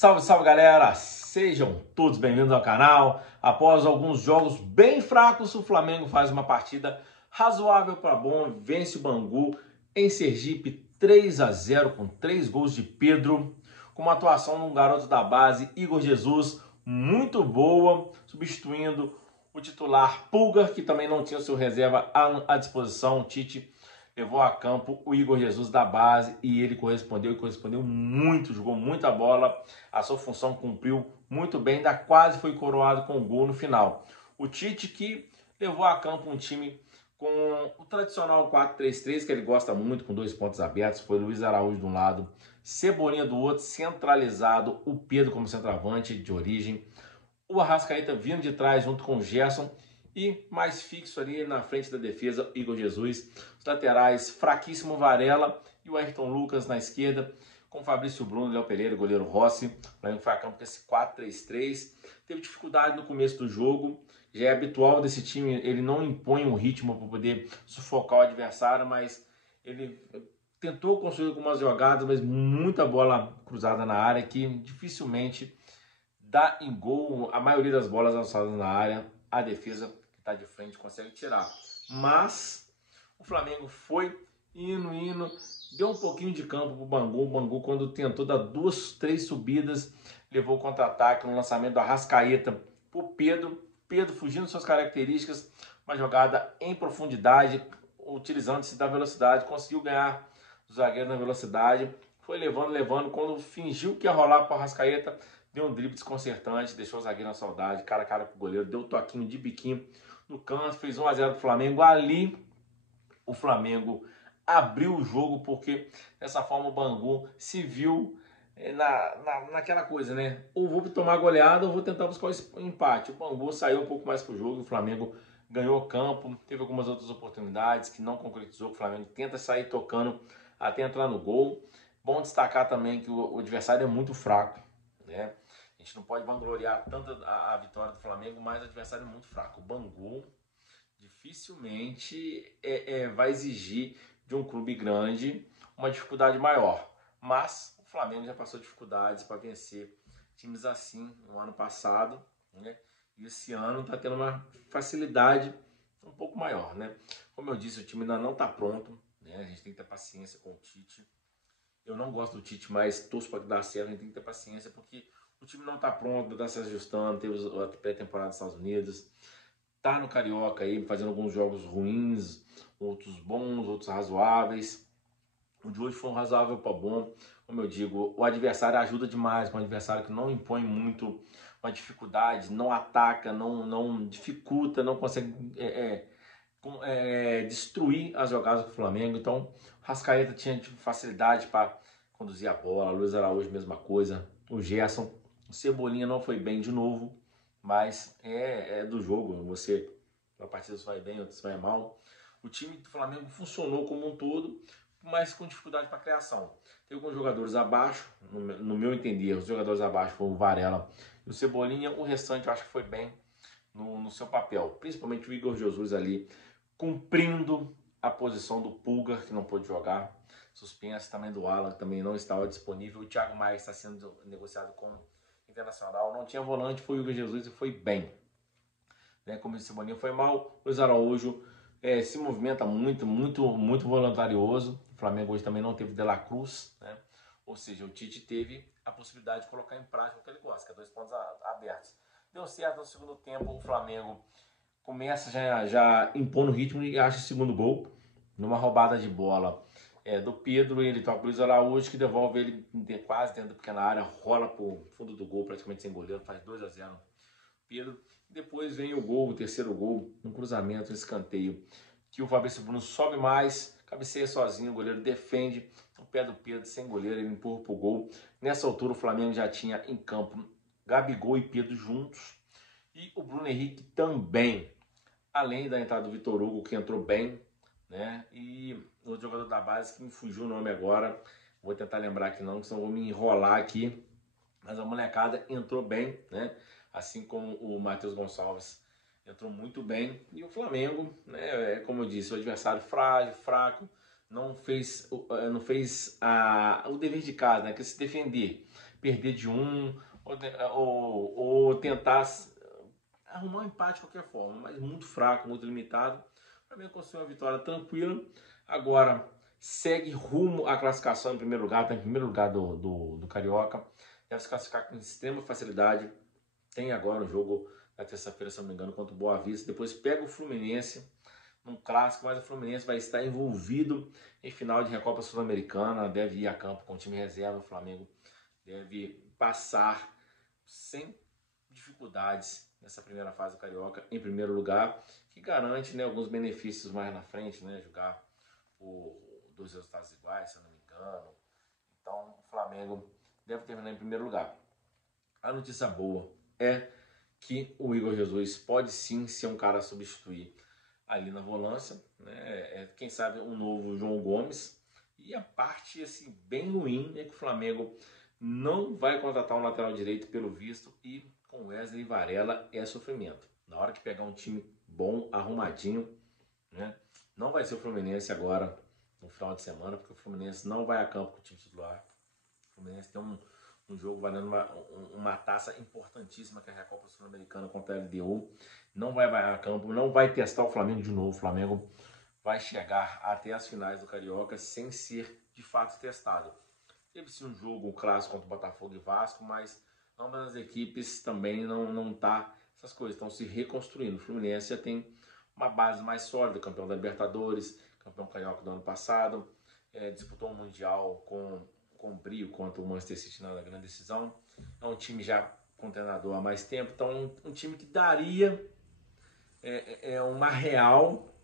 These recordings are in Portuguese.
Salve, salve galera! Sejam todos bem-vindos ao canal. Após alguns jogos bem fracos, o Flamengo faz uma partida razoável para bom, vence o Bangu em Sergipe 3-0 com 3 gols de Pedro, com uma atuação de um garoto da base, Igor Jesus, muito boa, substituindo o titular Pulgar, que também não tinha seu reserva à disposição. O Tite levou a campo o Igor Jesus da base e ele correspondeu muito, jogou muita bola, a sua função cumpriu muito bem, ainda quase foi coroado com o gol no final. O Tite que levou a campo um time com o tradicional 4-3-3, que ele gosta muito, com 2 pontos abertos, foi Luiz Araújo de um lado, Cebolinha do outro, centralizado, o Pedro como centroavante de origem, o Arrascaeta vindo de trás junto com o Gerson, e mais fixo ali na frente da defesa, Igor Jesus. Os laterais, fraquíssimo Varela e o Ayrton Lucas na esquerda, com Fabrício Bruno, Léo Pereira, goleiro Rossi. O Flamengo foi a campo com esse 4-3-3. Teve dificuldade no começo do jogo. Já é habitual desse time, ele não impõe um ritmo para poder sufocar o adversário, mas ele tentou construir algumas jogadas, mas muita bola cruzada na área que dificilmente dá em gol. A maioria das bolas lançadas na área, a defesa que está de frente consegue tirar. Mas o Flamengo foi indo, deu um pouquinho de campo para o Bangu. O Bangu, quando tentou dar 2, 3 subidas, levou o contra-ataque no lançamento do Arrascaeta para o Pedro. Pedro, fugindo de suas características, uma jogada em profundidade, utilizando-se da velocidade, conseguiu ganhar o zagueiro na velocidade, foi levando, quando fingiu que ia rolar para o Arrascaeta, deu um drible desconcertante, deixou o zagueiro na saudade, cara a cara com o goleiro, deu um toquinho de biquinho no canto, fez 1-0 pro Flamengo. Ali o Flamengo abriu o jogo, porque dessa forma o Bangu se viu naquela coisa, né? Ou vou tomar goleada ou vou tentar buscar o empate. O Bangu saiu um pouco mais pro jogo, o Flamengo ganhou o campo, teve algumas outras oportunidades que não concretizou. O Flamengo tenta sair tocando até entrar no gol. Bom destacar também que o adversário é muito fraco, né? A gente não pode vangloriar tanto a vitória do Flamengo, mas o adversário é muito fraco. O Bangu dificilmente vai exigir de um clube grande uma dificuldade maior. Mas o Flamengo já passou dificuldades para vencer times assim no ano passado, né? E esse ano está tendo uma facilidade um pouco maior, né? Como eu disse, o time ainda não está pronto, né? A gente tem que ter paciência com o Tite. Eu não gosto do Tite, mas torço para que dê certo. A gente tem que ter paciência, porque o time não está pronto, está se ajustando. Teve a pré-temporada dos Estados Unidos, tá no Carioca aí, fazendo alguns jogos ruins, outros bons, outros razoáveis. O de hoje foi um razoável para bom. Como eu digo, o adversário ajuda demais, um adversário que não impõe muito uma dificuldade, não ataca, não dificulta, não consegue destruir as jogadas do Flamengo. Então, o Arrascaeta tinha facilidade para conduzir a bola, Luiz Araújo mesma coisa, o Gerson, o Cebolinha não foi bem de novo, mas é do jogo, você, uma partida você vai bem, outra você vai mal. O time do Flamengo funcionou como um todo, mas com dificuldade para criação. Tem alguns jogadores abaixo, no meu entender, os jogadores abaixo foram o Varela e o Cebolinha. O restante eu acho que foi bem no seu papel, principalmente o Igor Jesus ali, cumprindo a posição do Pulgar, que não pôde jogar, suspenso, também do Alan, que também não estava disponível. O Thiago Maia está sendo negociado com o Internacional, não tinha volante, foi o Igor Jesus e foi bem, né? Como o Cebolinha foi mal, o Luiz Araújo se movimenta muito voluntarioso. O Flamengo hoje também não teve De La Cruz, né? Ou seja, o Tite teve a possibilidade de colocar em prática o que ele gosta, que é 2 pontos abertos. Deu certo no segundo tempo, o Flamengo começa já impondo o ritmo e acha o segundo gol numa roubada de bola do Pedro. Ele toca o Luiz Araújo, que devolve ele quase dentro da pequena área, rola pro fundo do gol, praticamente sem goleiro, faz 2-0 Pedro. Depois vem o gol, o terceiro gol, um cruzamento, um escanteio, que o Fabrício Bruno sobe mais, cabeceia sozinho, o goleiro defende o pé do Pedro sem goleiro, ele empurra pro gol. Nessa altura o Flamengo já tinha em campo Gabigol e Pedro juntos, e o Bruno Henrique também, além da entrada do Vitor Hugo, que entrou bem, né? E o jogador da base, que me fugiu o nome agora, vou tentar lembrar aqui não, senão vou me enrolar aqui, mas a molecada entrou bem, né? Assim como o Matheus Gonçalves entrou muito bem. E o Flamengo, né, como eu disse, o adversário frágil, fraco, não fez o dever de casa, né, que é se defender. perder de um, ou tentar arrumar um empate de qualquer forma, mas muito fraco, muito limitado. Para mim, conseguiu uma vitória tranquila. Agora, segue rumo à classificação em primeiro lugar, está em primeiro lugar do Carioca. Deve se classificar com extrema facilidade. Tem agora o jogo na terça-feira, se não me engano, contra o Boa Vista. Depois pega o Fluminense num clássico, mas o Fluminense vai estar envolvido em final de Recopa Sul-Americana. Deve ir a campo com o time reserva. O Flamengo deve passar sem dificuldades nessa primeira fase do Carioca, em primeiro lugar, que garante, né, alguns benefícios mais na frente, né, jogar por 2 resultados iguais, se eu não me engano. Então, o Flamengo deve terminar em primeiro lugar. A notícia boa é que o Igor Jesus pode sim ser um cara a substituir ali na volância, né? Quem sabe um novo João Gomes. E a parte assim, bem ruim é que o Flamengo não vai contratar um lateral direito pelo visto, e com Wesley e Varela é sofrimento. Na hora que pegar um time bom, arrumadinho, né? Não vai ser o Fluminense agora no final de semana, porque o Fluminense não vai a campo com o time titular. O Fluminense tem um jogo valendo uma taça importantíssima, que é a Recopa Sul-Americana contra a LDU. Não vai a campo, não vai testar o Flamengo de novo. O Flamengo vai chegar até as finais do Carioca sem ser de fato testado. Teve-se um jogo, um clássico contra o Botafogo e Vasco, mas ambas as equipes também não tá, essas coisas estão se reconstruindo. O Fluminense já tem uma base mais sólida, campeão da Libertadores, campeão carioca do ano passado, disputou um Mundial com brio contra o Manchester City na grande decisão. É um time já com treinador há mais tempo, então um time que daria uma real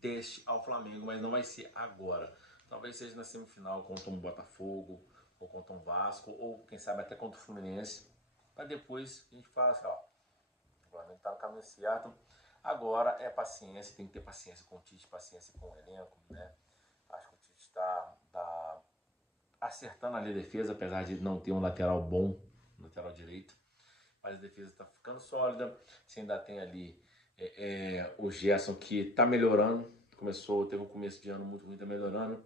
teste ao Flamengo, mas não vai ser agora. Talvez seja na semifinal contra um Botafogo, ou contra um Vasco, ou quem sabe até contra o Fluminense, para depois a gente falar assim, ó, o Flamengo está no caminho certo. Agora é paciência, tem que ter paciência com o Tite, paciência com o elenco, né? Acho que o Tite está acertando ali a defesa, apesar de não ter um lateral bom, lateral direito, mas a defesa está ficando sólida. Você ainda tem ali o Gerson, que está melhorando, teve um começo de ano muito ruim, está melhorando.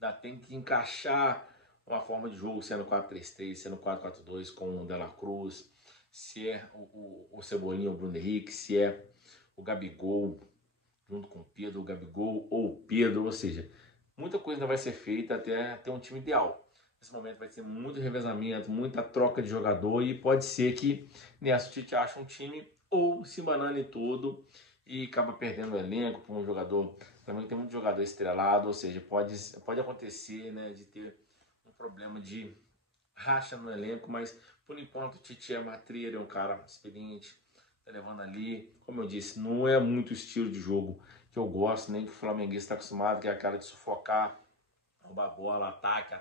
Ainda tem que encaixar uma forma de jogo, sendo 4-3-3, sendo 4-4-2 com o De La Cruz, se é o Cebolinha ou o Bruno Henrique, se é o Gabigol junto com o Pedro, o Gabigol ou o Pedro, ou seja, muita coisa ainda vai ser feita até ter um time ideal. Nesse momento vai ser muito revezamento, muita troca de jogador, e pode ser que nessa o Tite ache um time ou se banane todo e acaba perdendo o elenco para um jogador. Também tem muito jogador estrelado, ou seja, pode acontecer, né, de ter um problema de racha no elenco, mas por enquanto o Tite é matreiro, é um cara experiente, tá levando ali. Como eu disse, não é muito o estilo de jogo que eu gosto, nem que o flamenguista está acostumado, que é a cara de sufocar, roubar a bola, ataque.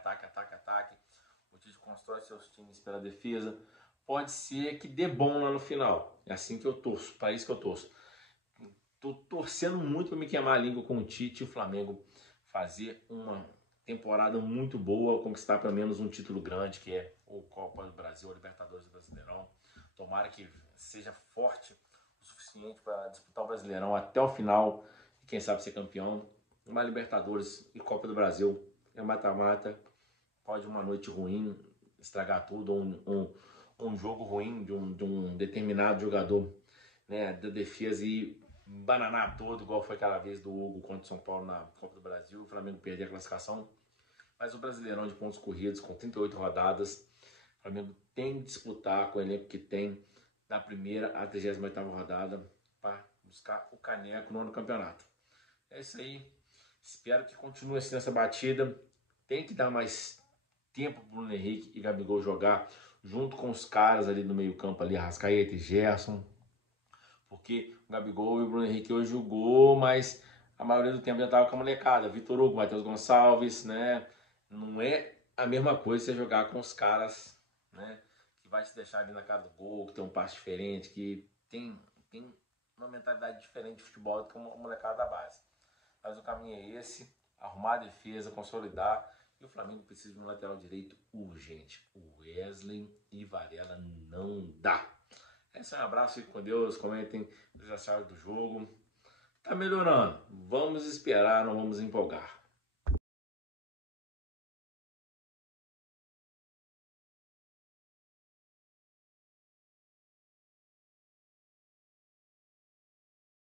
O Tite constrói seus times pela defesa. Pode ser que dê bom lá no final. É assim que eu torço, para isso que eu torço. Tô torcendo muito para me queimar a língua com o Tite e o Flamengo fazer uma temporada muito boa, conquistar pelo menos um título grande, que é o Copa do Brasil, o Libertadores do Brasileirão. Tomara que seja forte o suficiente para disputar o Brasileirão até o final e quem sabe ser campeão. Uma Libertadores e Copa do Brasil é mata-mata. Pode uma noite ruim estragar tudo, um jogo ruim de um determinado jogador, né, da defesa, e bananar todo, igual foi aquela vez do Hugo contra o São Paulo na Copa do Brasil. O Flamengo perdeu a classificação, mas o Brasileirão de pontos corridos com 38 rodadas, o Flamengo tem que disputar com o elenco que tem da primeira à 38ª rodada para buscar o caneco no ano do campeonato. É isso aí, espero que continue assim nessa batida. Tem que dar mais tempo para o Bruno Henrique e Gabigol jogar junto com os caras ali no meio campo, ali, Arrascaeta e Gerson, porque o Gabigol e o Bruno Henrique hoje jogou, mas a maioria do tempo já estava com a molecada, Vitor Hugo, Matheus Gonçalves, né? Não é a mesma coisa você jogar com os caras, né, que vai te deixar ali na cara do gol, que tem um passe diferente, que tem uma mentalidade diferente de futebol do que uma molecada da base. Mas o caminho é esse, arrumar a defesa, consolidar, e o Flamengo precisa de um lateral direito urgente. O Wesley e Varela não dá. É um abraço, fique com Deus, comentem o que vocês acharam do jogo. Tá melhorando, vamos esperar, não vamos empolgar.